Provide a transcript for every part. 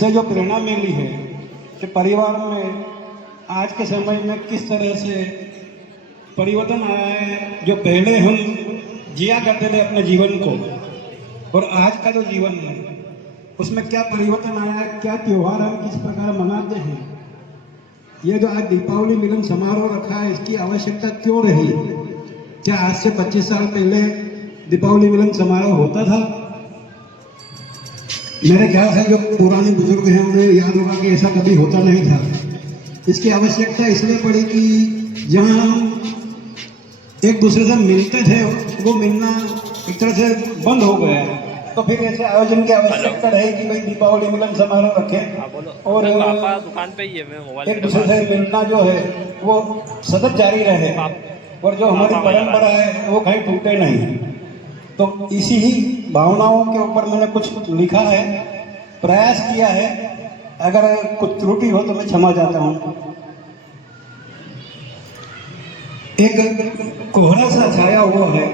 से जो प्रेरणा मिली है कि परिवार में आज के समय में किस तरह से परिवर्तन आया है। जो पहले हम जिया करते थे अपने जीवन को और आज का जो जीवन है उसमें क्या परिवर्तन आया है, क्या त्यौहार हम किस प्रकार मनाते हैं। ये जो आज दीपावली मिलन समारोह रखा है इसकी आवश्यकता क्यों रही? क्या आज से 25 साल पहले दीपावली मिलन समारोह होता था? मेरे ख्याल से जो पुराने बुजुर्ग हैं उन्हें याद होगा कि ऐसा कभी होता नहीं था। इसकी आवश्यकता इसलिए पड़ी कि जहाँ हम एक दूसरे से मिलते थे वो मिलना एक तरह से बंद हो गया है, तो फिर ऐसे आयोजन की आवश्यकता रही कि भाई दीपावली मिलन समारोह रखें और दुकान पे ही है एक दूसरे से मिलना जो है वो सतत जारी रहे और जो हमारी परंपरा है वो कहीं टूटे नहीं। तो इसी ही भावनाओं के ऊपर मैंने कुछ लिखा है, प्रयास किया है। अगर कुछ त्रुटि हो तो मैं क्षमा चाहता हूँ। एक कोहरा सा छाया हुआ है,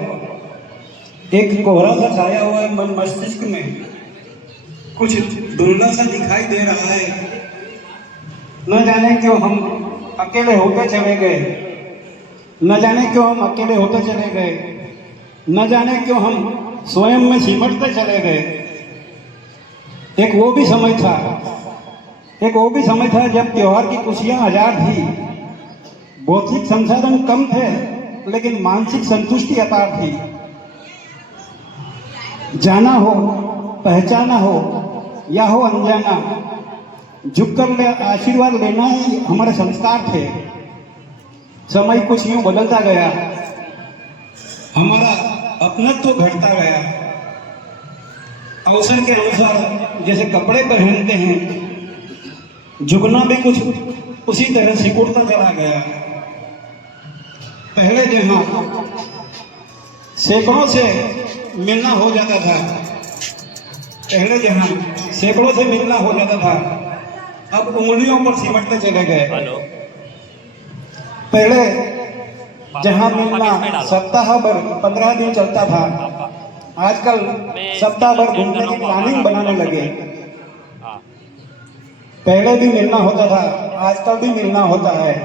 एक कोहरा सा छाया हुआ है मन मस्तिष्क में, कुछ धुंधला सा दिखाई दे रहा है। न जाने क्यों हम अकेले होते चले गए, न जाने क्यों हम अकेले होते चले गए, न जाने क्यों हम स्वयं में सिमटते चले गए। एक वो भी समय था, एक वो भी समय था जब त्योहार की खुशियां हजार थी, भौतिक संसाधन कम थे लेकिन मानसिक संतुष्टि अपार थी। जाना हो, पहचाना हो या हो अनजाना, झुककर आशीर्वाद लेना ही हमारे संस्कार थे। समय कुछ यूं बदलता गया, हमारा अपनत्व घटता गया। अवसर के अनुसार जैसे कपड़े पहनते हैं, झुकना भी कुछ उसी तरह सिकुड़ता चला गया। पहले जहां सैकड़ों से मिलना हो जाता था, पहले जहां सैकड़ों से मिलना हो जाता था, अब उंगलियों पर सिमटते चले गए। हेलो पहले जहां मिलना सप्ताह भर 15 दिन चलता था, आजकल सप्ताह भर घूमने की प्लानिंग बनाने लगे। हाँ पहले भी मिलना होता था, आजकल भी मिलना होता है,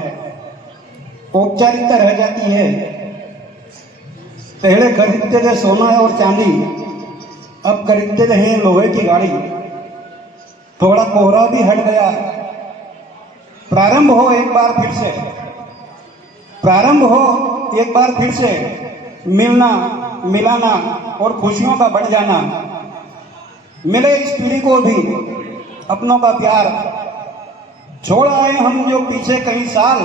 औपचारिकता रह जाती है। पहले खरीदते थे सोना और चांदी, अब खरीदते हैं लोहे की गाड़ी। थोड़ा कोहरा भी हट गया, प्रारंभ हो एक बार फिर से, प्रारंभ हो एक बार फिर से, मिलना, मिलाना और खुशियों का बढ़ जाना। मिले इस पीढ़ी को भी अपनों का प्यार, छोड़ आए हम जो पीछे कई साल,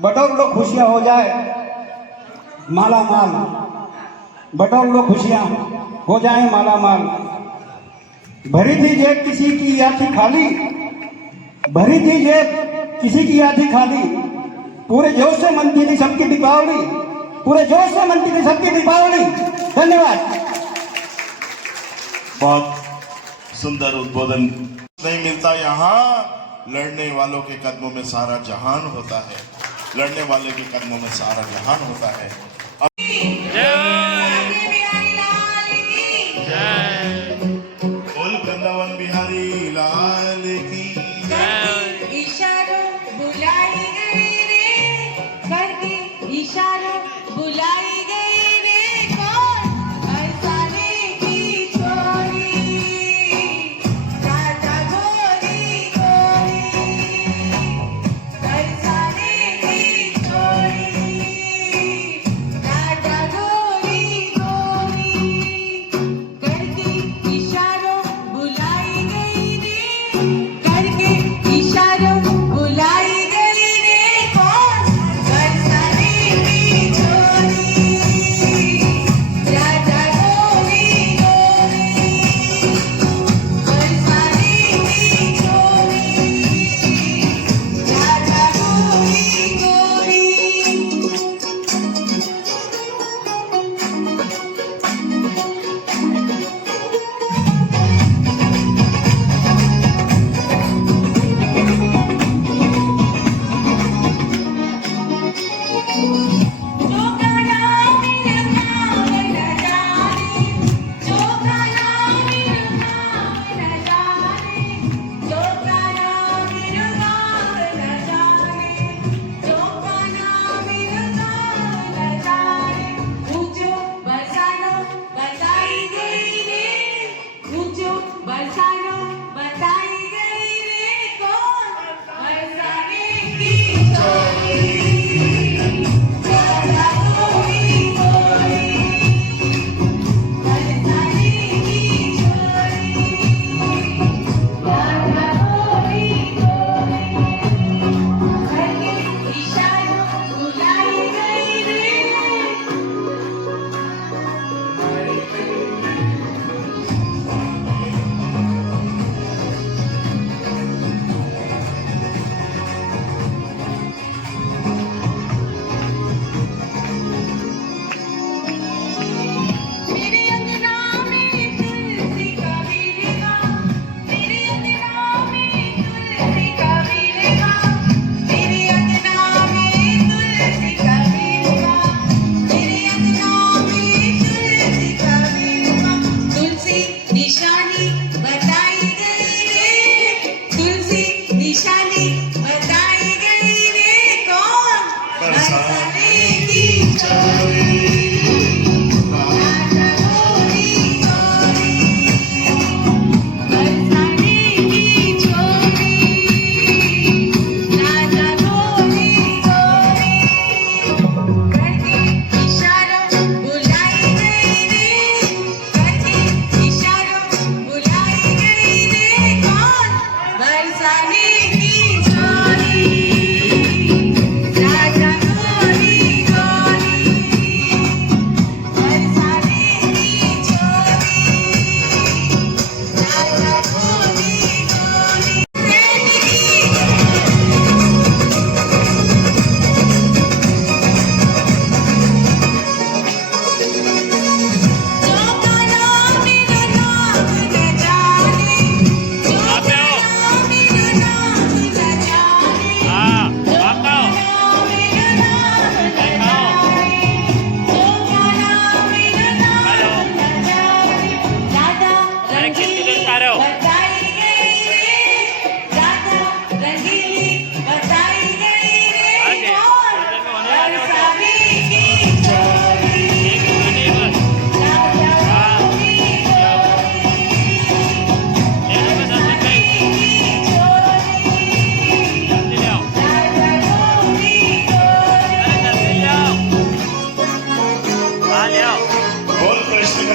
बटोर लो खुशियां हो जाए माला माल, बटोर लो खुशियां हो जाए माला माल। भरी थी जेब किसी की याद थी खाली, भरी थी जेब किसी की याद थी खाली, पूरे जोश से मनती थी सबकी दीपावली, पूरे जोश से मनती थी सबकी दीपावली। धन्यवाद। बहुत सुंदर उद्बोधन। नहीं मिलता यहाँ, लड़ने वालों के कदमों में सारा जहान होता है, लड़ने वाले के कदमों में सारा जहान होता है। बोल वृंदावन बिहारी लाल की। इशारों बुलाई गई रे, करके इशारों बुलाई गई रे, कौन अरसाने की छोरी, राजा गोरी गोरी, अरसाने की छोरी,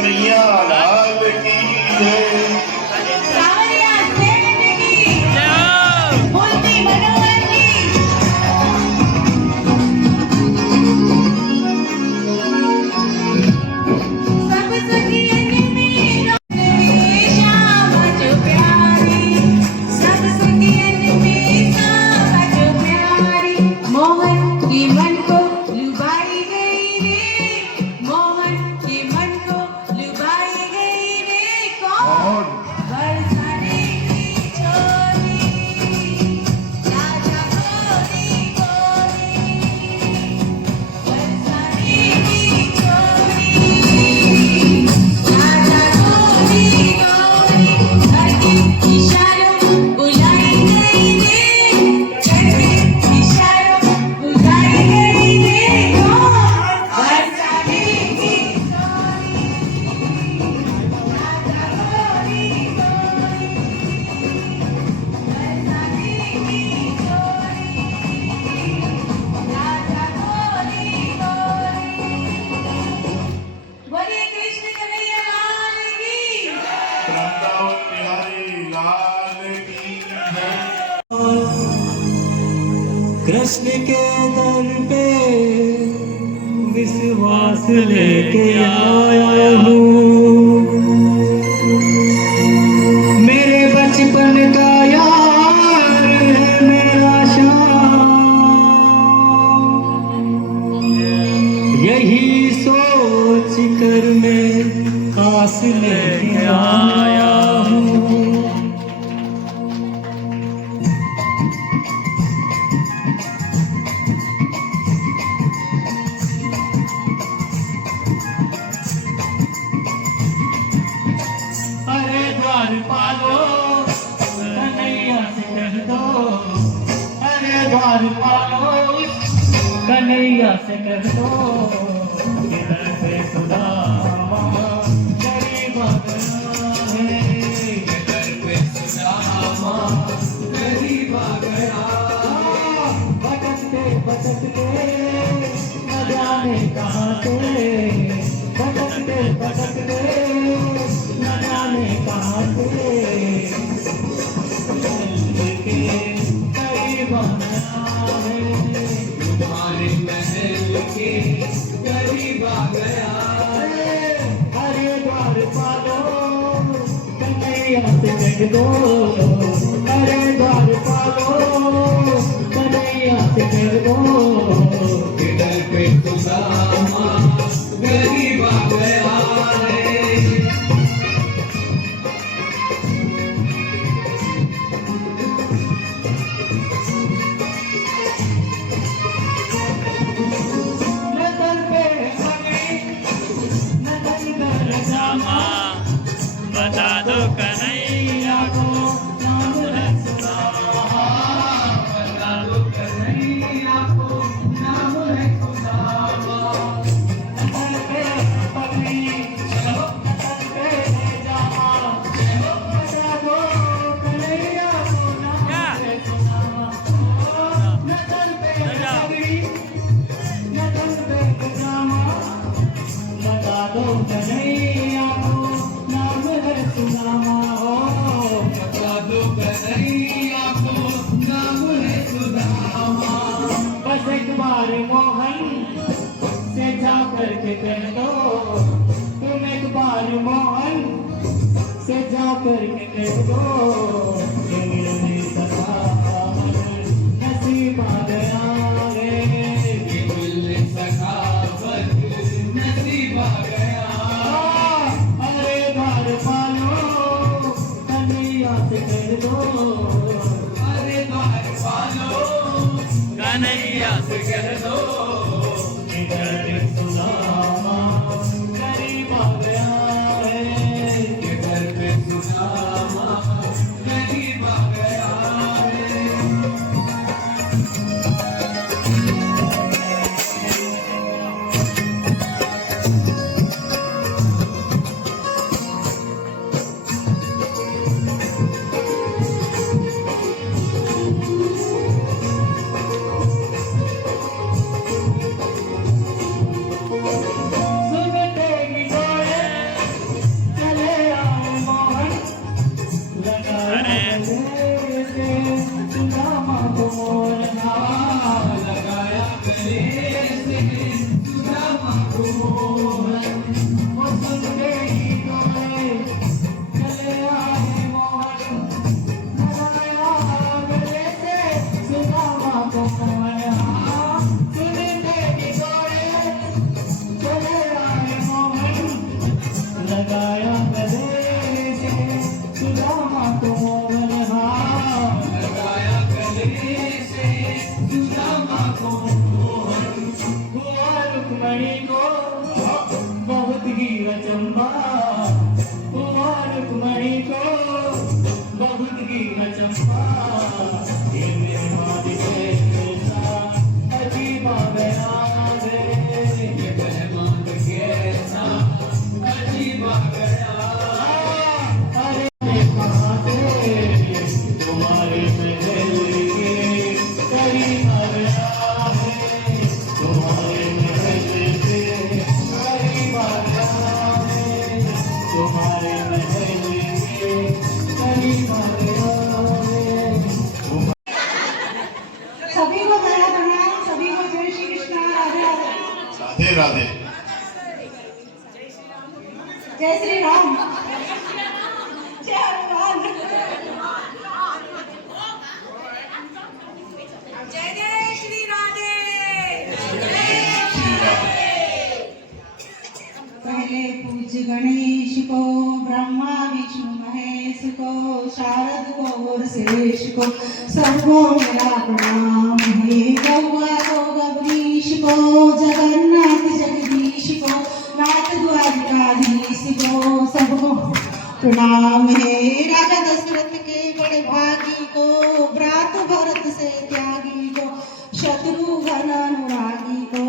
कन्हैया लाल की जय। सावरिया सेठ की मूर्ति मनोहर जी। सब सखियन में श्याम जो प्यारी, सब सखियन में श्याम जो प्यारी। मोहन की मन को लुभाई गई रे, मोहन के मन को लुभाई गई रे। कौन? बरसाने की छोरी, राजा गोरी गोरी। बरसाने की छोरी, राजा गोरी गोरी। घर के इशारों बुलाई गई रे, घर के इशारों बुलाई गई रे। कौन? बरसाने की छोरी, राजा गोरी गोरी। बरसाने की छोरी, राजा गोरी गोरी। बोलिए कृष्ण कन्हैया लाल की। वृंदावन बिहारी लाल की जय। कृष्ण के दर पे विश्वास लेके आया हूँ, मेरे बचपन का यार है मेरा श्याम, यही सोच कर मैं आस लेके आया हूँ। अरे द्वार पालो कन्हैया से कह दो, अरे द्वार पालो कन्हैया से कह दो, इधर पे सुदामा गरीब आ गया है, इधर पे सुदामा गरीब आ गया। भटकते भटकते न जाने कहाँ से, भटकते भटकते न जाने कहाँ से, चल के करीब आया है, तुम्हारे महल के करीब आ गया है। अरे द्वार पालो कन्हैया से कह दो, अरे द्वार पालो कन्हैया से कह दो, इधर पे सुदामा गरीब आ गया है। नजर पे हमें नजर रामा बता दो कन्हैया को नाम है सुदामा, बता दो कन्हैया को नाम है सुदामा। नजर पे हमें नजर पे जामा, बता दो कन्हैया को नाम है सुदामा। नजर पे हमें नजर पे जामा, बता दो कन्हैया को नाम है सुदामा, बता दो कन्हैया को नाम है सुदामा। बस एक बार मोहन से जा करके कह दो, तुम एक बार मोहन से जा करके कह दो, ये मिलने सदा नसीब आ गया रे, ये मिलने सदा नसीब आ गया। अरे द्वार पालो कन्हैया से कह दो, अरे द्वार पालो कन्हैया से कह दो, इधर पे सुदामा गरीब आ गया है, इधर पे सुदामा गरीब आ गया है। रुक्मणी को बहुत ही अचंबा हुआ, रुक्मणी को बहुत ही अचंबा। ये मेहमान कैसा अजीब आ गया रे, ये मेहमान कैसा अजीब आ गया। अरे कहाँ से तुम्हारे महल के करीब आ गया है, तुम्हारे महल के करीब आ गया है, तुम्हारे महल के करीब आ गया है। सभी को मेरा प्रणाम, सभी को जय श्री कृष्ण, राधे राधे। राधे राधे। जय श्री राम, जय हनुमान। जय जय श्री राधे। पहले पूज्य गणेश को, ब्रह्मा विष्णु महेश को, शारद को और शेष को सबको मेरा प्रणाम है। गौआ को, गौरीश को, जगन्नाथ जगदीश को, नाथ द्वारिकाधीश को सबको प्रणाम है। राजा दशरथ के बड़े भागी को, भ्रात भरत से त्यागी को, शत्रुघ्न अनुरागी को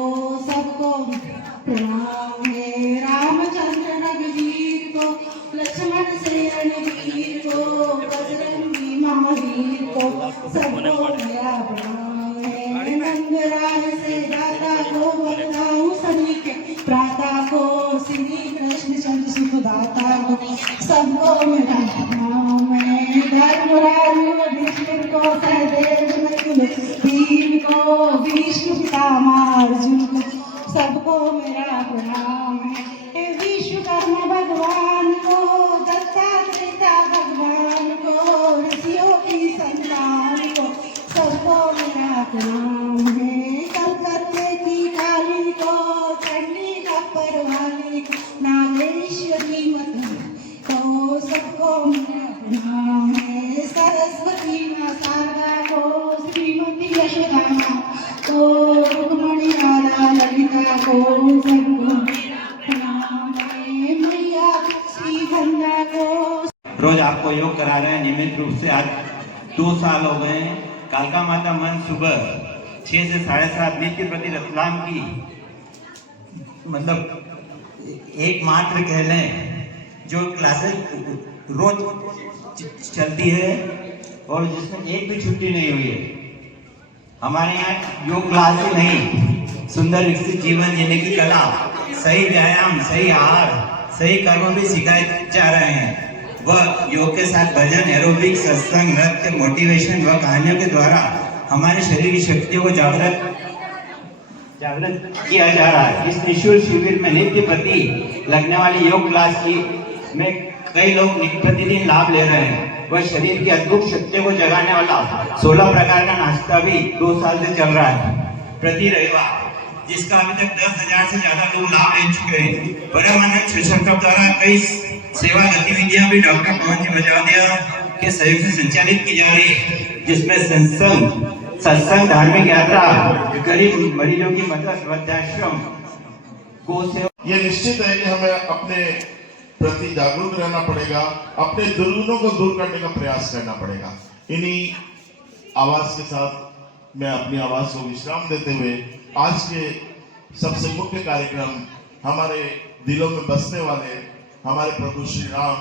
सबको प्रणाम है। रामचंद्र रघुवीर को, लक्ष्मण से रणवीर को, बजरंगी महावीर को सबको मेरा प्रणाम है। नंदराज से दाता को बलदाऊ सभी के प्राता को, श्री कृष्ण चंद्र सुखदाता को सबको मेरा प्रणाम है। धर्मराज युधिष्ठिर को, सहदेव नकुल भीम को, विष्णु पितामह अर्जुन को सबको मेरा प्रणाम है। हे विश्वकर्मा भगवान को, दत्तात्रेय भगवान को, ऋषियों की संतान को सबको मेरा प्रणाम है। कलकत्ते की काली को, चंडी का परवाली को, नागेश्वरी मत को सबको मेरा प्रणाम है। सरस्वती माँ शारदा को, श्रीमती यशोदा माँ को, रुक्मणी राधा ललिता को सबको मेरा प्रणाम है। मैया श्री गंगा को। रोज आपको योग करा रहे हैं नियमित रूप से। आज 2 साल हो गए। कालका माता मन सुबह 6 से 7:30 नित्य प्रति रतलाम की मतलब एकमात्र कह लें जो क्लासेस रोज चलती है और जिसमें एक भी छुट्टी नहीं हुई है। हमारे यहाँ योग क्लास ही नहीं, सुंदर विकसित जीवन जीने की कला, सही व्यायाम, सही आहार, सही कर्म भी सिखाए जा रहे हैं। वह योग के साथ भजन, एरोबिक, सत्संग, नृत्य, मोटिवेशन व कहानियों के द्वारा हमारे शरीर की शक्तियों को जागृत किया जा रहा है। इस निःशुल्क शिविर में नित्य प्रति लगने वाली योग क्लास की में कई लोग प्रतिदिन लाभ ले रहे हैं। वह शरीर की अद्भुत शक्तियों को जगाने वाला 16 प्रकार का नाश्ता भी 2 साल से चल रहा है प्रति रविवार, जिसका अभी तक 10,000 से ज्यादा लोग लाभ ले चुके हैं। परमानंद शिक्षकों द्वारा कई सेवा गतिविधियां भी डॉक्टर पवन जी मजावदिया के सहयोग से संचालित की जा रही है, जिसमें सत्संग, धार्मिक यात्रा, गरीब मरीजों की मदद, वृद्धाश्रम, गौ सेवा। ये निश्चित है कि हमें अपने प्रति जागरूक रहना पड़ेगा, अपने दुर्गुणों को दूर करने का प्रयास करना पड़ेगा। इन्हीं आवाज के साथ मैं अपनी आवाज को विश्राम देते हुए आज के सबसे मुख्य कार्यक्रम, हमारे दिलों में बसने वाले हमारे प्रभु श्री राम,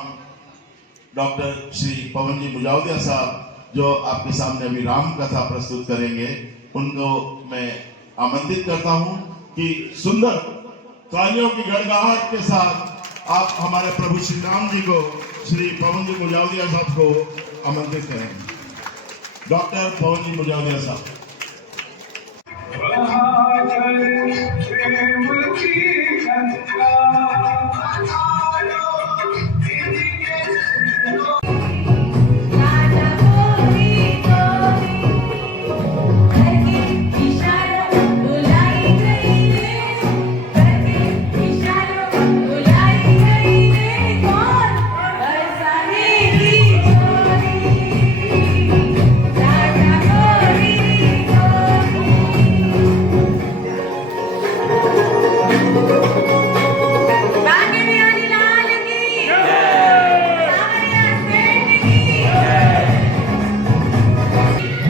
डॉक्टर श्री पवन जी मुजावदिया साहब जो आपके सामने अभी राम कथा प्रस्तुत करेंगे, उनको मैं आमंत्रित करता हूं कि सुंदर तालियों की गड़गड़ाहट के साथ आप हमारे प्रभु श्री राम जी को, श्री पवन जी मुजावदिया साहब को आमंत्रित करेंगे। डॉक्टर पवन जी मुजावदिया साहब। बांके बिहारी लाल की सावरिया सेठ की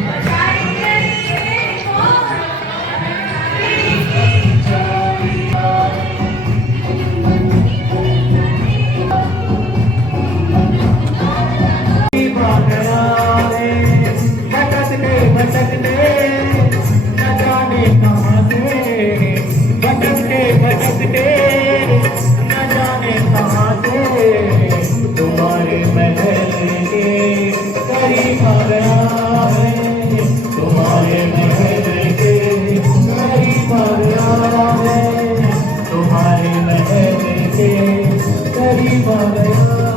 बजाई गई मेरी मोर की चोरी भटकते न जाने कहाँ से भटकते न जाने कहाँ से तुम्हारे महल के करीब आ गया है तुम्हारे महल के करीब आ गया है तुम्हारे महल के करीब आ गया